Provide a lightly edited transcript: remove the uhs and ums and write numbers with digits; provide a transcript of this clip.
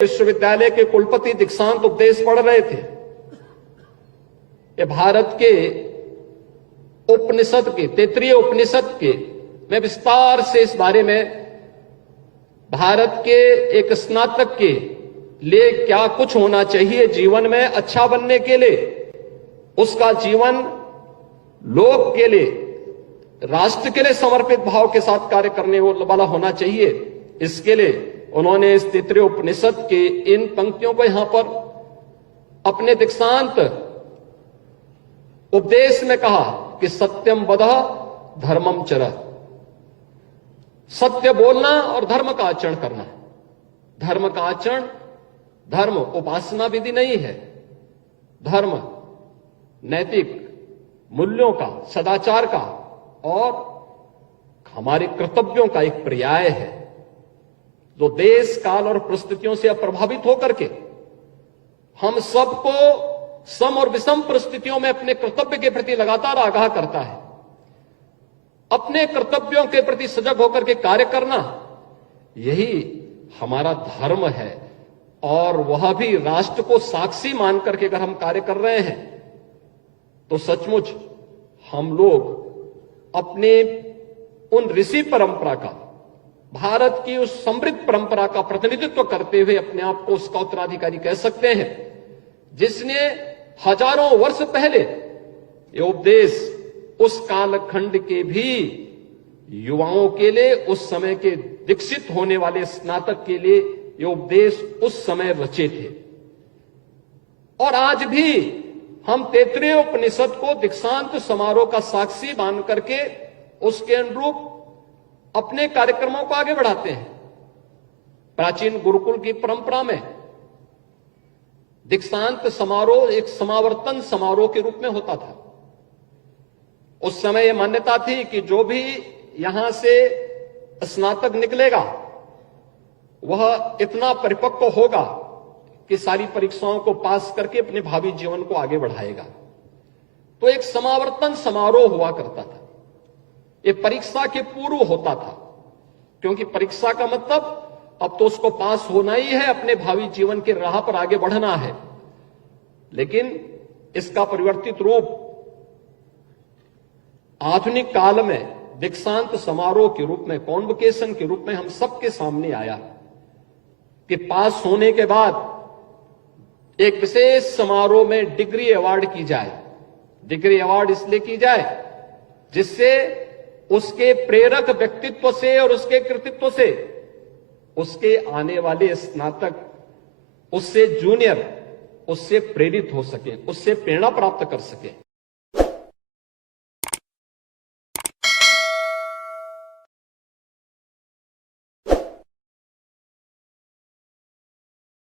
विश्वविद्यालय के कुलपति दीक्षांत उपदेश पढ़ रहे थे। ये भारत के उपनिषद के तैत्तिरीय उपनिषद के मैं विस्तार से इस बारे में भारत के एक स्नातक के लिए क्या कुछ होना चाहिए जीवन में अच्छा बनने के लिए, उसका जीवन लोक के लिए, राष्ट्र के लिए समर्पित भाव के साथ कार्य करने वाला होना चाहिए। इसके लिए उन्होंने इस तैत्तिरीय उपनिषद के इन पंक्तियों को यहां पर अपने दीक्षांत उपदेश में कहा कि सत्यम वदः धर्मम चरः, सत्य बोलना और धर्म का आचरण करना। धर्म का आचरण, धर्म उपासना विधि नहीं है, धर्म नैतिक मूल्यों का, सदाचार का और हमारे कर्तव्यों का एक पर्याय है जो देश काल और परिस्थितियों से अप्रभावित होकर के हम सबको सम और विषम परिस्थितियों में अपने कर्तव्य के प्रति लगातार आगाह करता है। अपने कर्तव्यों के प्रति सजग होकर के कार्य करना, यही हमारा धर्म है। और वह भी राष्ट्र को साक्षी मान करके अगर हम कार्य कर रहे हैं तो सचमुच हम लोग अपने उन ऋषि परंपरा का, भारत की उस समृद्ध परंपरा का प्रतिनिधित्व करते हुए अपने आप को उसका उत्तराधिकारी कह सकते हैं, जिसने हजारों वर्ष पहले ये उपदेश उस कालखंड के भी युवाओं के लिए, उस समय के दीक्षित होने वाले स्नातक के लिए ये उपदेश उस समय रचे थे। और आज भी हम तैत्तिरीय उपनिषद को दीक्षांत समारोह का साक्षी मान करके उसके अनुरूप अपने कार्यक्रमों को आगे बढ़ाते हैं। प्राचीन गुरुकुल की परंपरा में दीक्षांत समारोह एक समावर्तन समारोह के रूप में होता था। उस समय यह मान्यता थी कि जो भी यहां से स्नातक निकलेगा वह इतना परिपक्व होगा कि सारी परीक्षाओं को पास करके अपने भावी जीवन को आगे बढ़ाएगा। तो एक समावर्तन समारोह हुआ करता था। ये परीक्षा के पूर्व होता था, क्योंकि परीक्षा का मतलब अब तो उसको पास होना ही है, अपने भावी जीवन के राह पर आगे बढ़ना है। लेकिन इसका परिवर्तित रूप आधुनिक काल में दीक्षांत समारोह के रूप में, कॉन्वोकेशन के रूप में हम सबके सामने आया कि पास होने के बाद एक विशेष समारोह में डिग्री अवार्ड की जाए। डिग्री अवार्ड इसलिए की जाए जिससे उसके प्रेरक व्यक्तित्व से और उसके कृतित्व से उसके आने वाले स्नातक उससे जूनियर उससे प्रेरित हो सके, उससे प्रेरणा प्राप्त कर सके।